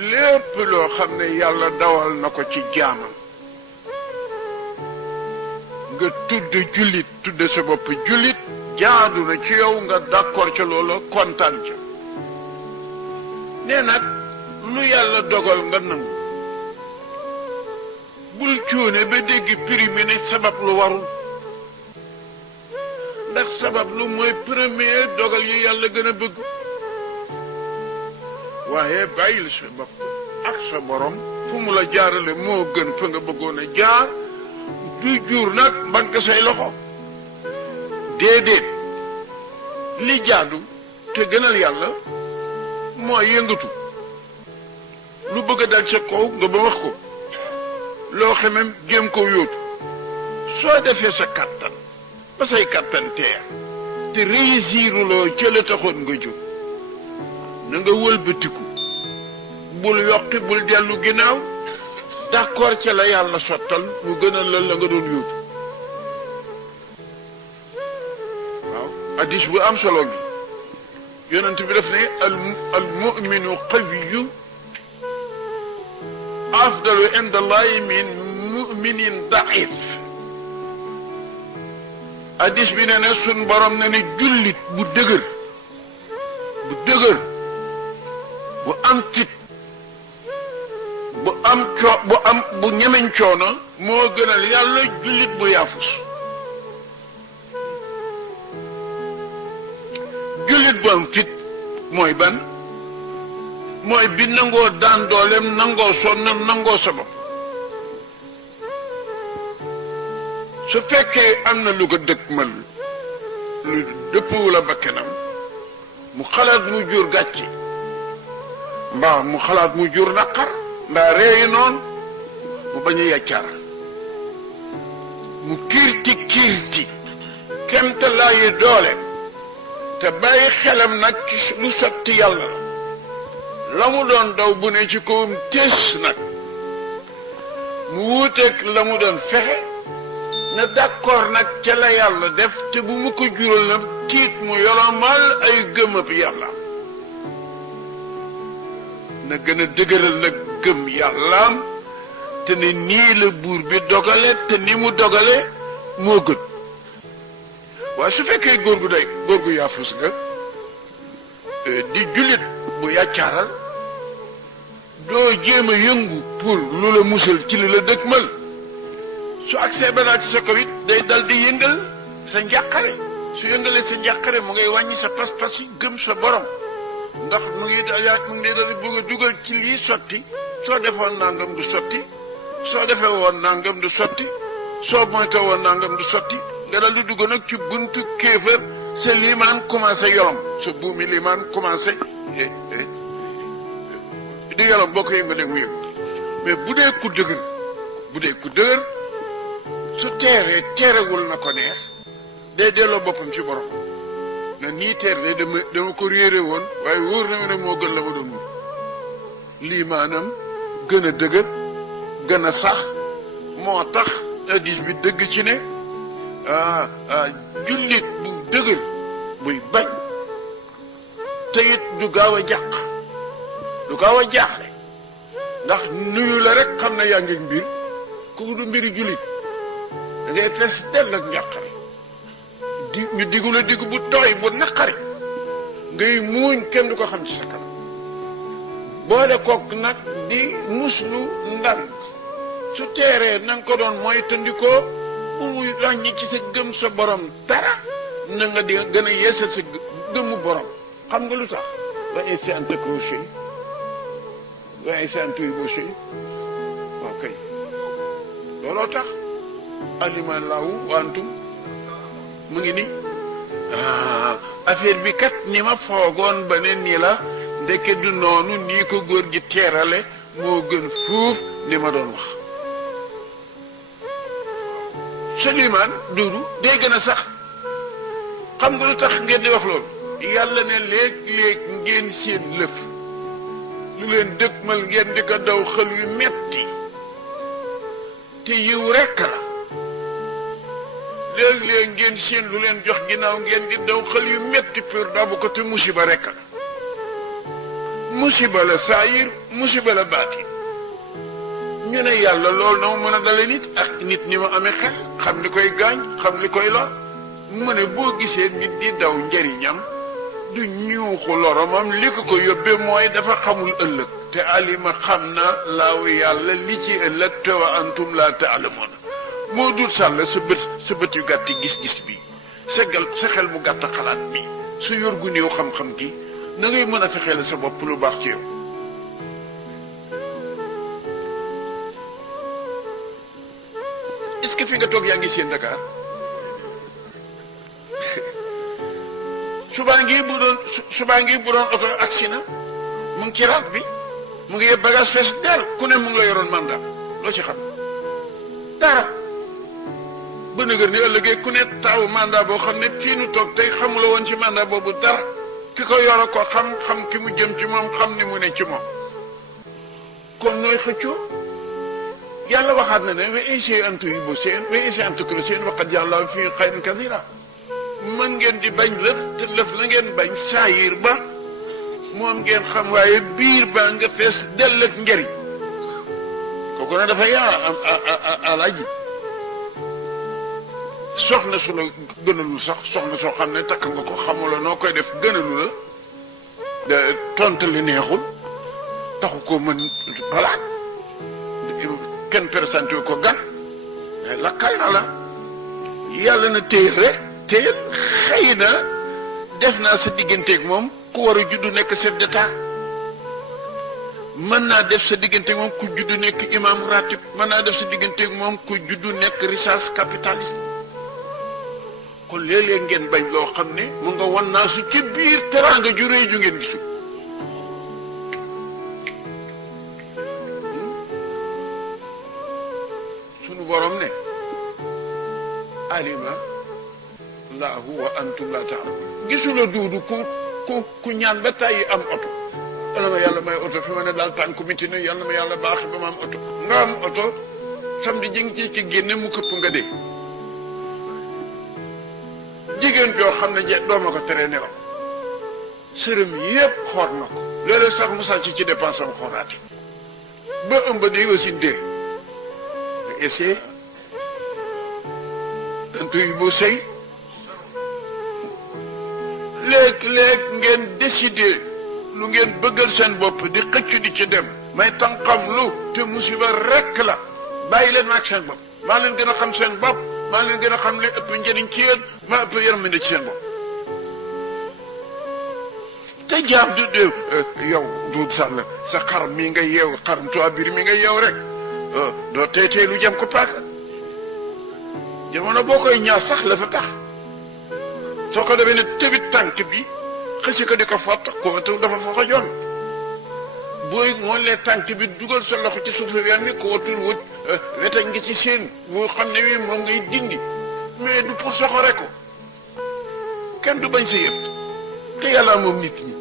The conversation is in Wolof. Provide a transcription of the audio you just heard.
lépp loo xam ne yàlla dawal na ko ci jaamam nga tudd jullit tudd sa bopp jullit jaadu na ci yow nga d'accord ca loola kontaan ca nee nag lu yàlla dogal nga nangu bul cuune ba dégg primi ne sabab lu warul ndax sabab lu mooy premier dogal yi yàlla gën a bëgg waaye bàyyil sa bopp ak sa borom fu mu la jaarale moo gën fa nga bëggoon a jaar du jur nag banque say loxo déedéet li jaadu te gënal yàlla mooy yëngatu lu bëgg a dal ca kaw nga ba wax ko loo xamem jéem ko yóotu soo defee sa kàttan ba say kàttan teer te réussiruloo ca la taxoon nga jóg na nga wëlbatiku bul yokki bul dellu ginnaaw d'accord ca la yàlla sottal lu gën a la nga doon yóotu waaw addis bu am solo gi yonent bi def ne al mu'minu qawiyu afdalu inda allahi min mu'minin daif addis bi nee na sun borom ne ne jullit bu dëgër bu am fit bu ñemeñ coono moo gënal yàlla jullit bu yaafus jullit bu am fit mooy ban mooy bi nangoo daan dooleem nangoo sonn nangoo sa bopp su fekkee am na lu ko dëkk man lu dëppwu la bakkenam mu xalaat mu jur gàcce mbaa mu xalaat mu jur naqar mbaa réeyi noonu mu bañ a yàccaar mu kiirti kemta laayi doole te bàyyi xelam nag lu sotti yàlla la mu doon daw bu ne ci kawam tées nag mu wuuteeg la mu doon fexe na d'accord nag ca la yàlla def te bu mu ko jural na tiit mu yolomal ay gëmab yàlla na gën a dëgëral nag gëm yàllaam te ne nii la buur bi dogale te ni mu dogale moo gën waaye su fekkee góor gu yaafus nga di jullit bu yàccaaral doo jéem a yëngu pour lu la musal ci li la dëkkmal su agsee ba daal ci sa kaw it day dal di yëngal sa njàqare su yëngalee sa njàqare mu ngay wàññi sa pas-pas yi gëm sa borom ndax mu ngi dal di bëgg a dugal ci lii sotti soo defoon nangam du sotti soo defee woon nangam du sotti soo moyte woon nangam du sotti nga dal di dugg nag ci buntu kéefër sa liimaan commencé yolom sa buumi liimaan commencé di yolom boo ko yëngalee mu yëngu mais bu dee ku dëgër su teerewul na ko neex day delloo boppam ci borom na nii teer de dama ko réere woon waaye wóor na ma ne moo gën la ma doon wut lii maanaam gën a dëgër gën a sax moo tax hadiis bi dëgg ci ne jullit bu dëgër buy bañ te it du gaaw a jàq du gaaw a jaaxle ndax nuyu la rek xam na yaa ngi mbir ku du mbiri jullit da ngay fees dell ak njàqare ñu diggu la diggu bu tooy bu naqari ngay muuñ kenn du ko xam ci sa kanam boole kook nag di muslu ndànk su teeree na nga ko doon mooy tandikoo bu muy ràññi ci sa gëm sa borom dara na nga di gën a yeesal sa gëmmu borom xam nga lu tax wa essayer en accrocher wa essayer en toucher waaw kay looloo tax aliman laawu wantum mu ngi ni affaire bi kat ni ma foogoon ba ne nii la ndeke du noonu nii ko góor gi teerale moo gën fuuf ni ma doon wax Souleymane Duudu day gën a sax xam nga lu tax ngeen di wax loolu yàlla ne léeg-léeg ngeen seen lëf lu leen dëkkmal ngeen di ko daw xel yu metti te yiw rekk la léeg-léeg ngeen seen lu leen jox ginnaaw ngeen di daw xel yu metti pour dabu ko te musiba rekk la musiba la saayir musiba la baatin ñu ne yàlla loolu na mu mën a dale nit ak nit ni mu amee xel xam li koy gaañ xam li koy lor mu ne boo gisee nit di daw njëriñam du ñuuxu loromam li ko yóbbee mooy dafa xamul ëllëg te alima xam na laaw yàlla li ci ëllëg te wa antum la taalamoon moo dul sàll sa bët yu gàtti gis-gis bi sa xel mu gàtt xalaat bi su yor gu néew xam-xam gi na ngay mën a fexeel sa bopp lu baax ci yow est-ce que fi nga toog yaa ngi seen Dakar subaa ngi bu doon oto accident mu ngi ci raat bi mu ngi yëpp bagage fees del ku ne mu ngi la yoroon mandat loo ci xam dara ba nëgër ni ëllëgee ku ne taawu mandat boo xam ne fii nu toog tey xamula woon ci mandat boobu dara ki ko yoro ko xam ki mu jëm ci moom xam ni mu ne ci moom kon nooy xëccoo yàlla waxaat na ne wa essayer an tuhibbu shay'an wa essayer an takrahu shay'an wa qad ja'ala Allahu fiihi khayran kathiran mën ngeen di bañ lëf te lëf la ngeen bañ saayir ba moom ngeen xam waaye biir ba nga fees dell ak njëriñ kooku ne dafa yaa alaaji soxna su la gënalul sax soxna soo xam ne takk nga ko xamula noo koy def gënalu la de tontu li neexul taxu ko mën xalaat kenn présenté ko gan mais lakkal na la yàlla na téyel rek téyel xëy na def naa sa digganteeg moom ku war a juddu nekk chef d'état mën naa def sa digganteeg moom ku juddu nekk imam ratib mën naa def sa digganteeg moom ku juddu nekk richesse capitaliste kon léeg-léeg ngeen bañ loo xam ne mu nga wan naa su ci biir teraanga ju réy ju ngeen gisul sunu borom ne alima laahu wa antum la ta'lamun gisula duudu ku ñaan ba tàyyi am oto yàlla ma yàlla may oto fi ma ne daal tànku miti na yàlla ma yàlla baax ba ma am oto nga am oto samedi jëng ci génne mu këpp nga dee jigéen joo xam ne dooma ko tere nelaw sërëm yépp xool na ko léeg-léeg sax mu sàcc ci dépense am xoolaate ba ëmb di aussi dee nga essayé dantu yi bu sëy léeg-léeg ngeen décider lu ngeen bëggal seen bopp di xëccu di ci dem may tànqam lu te musiba rekk la bàyyi leen maag seen bopp maa leen gën a xam seen bopp maa leen gën a xam li ëpp njëriñ ci yéen maa ëpp yërmande ci seen bopp te jaam du yow du sax la sa xaram mii nga yeew xaram tubaab biir mi nga yeew rek doo tey lu jëm ko paaka jamono boo koy ñaar sax la fa tax soo ko demee ne tëbit tànk bi xëcc ko di ko fott ko dafa fa xojoon booy moo lee tànk bi dugal sa loxo ci suufu ween mi ko watul wut wetañ ngi ci seen boo xam ne wi moom ngay dindi mais du pour soxore ko kenn du bañ sa yëpp te yàlla moom nit ñi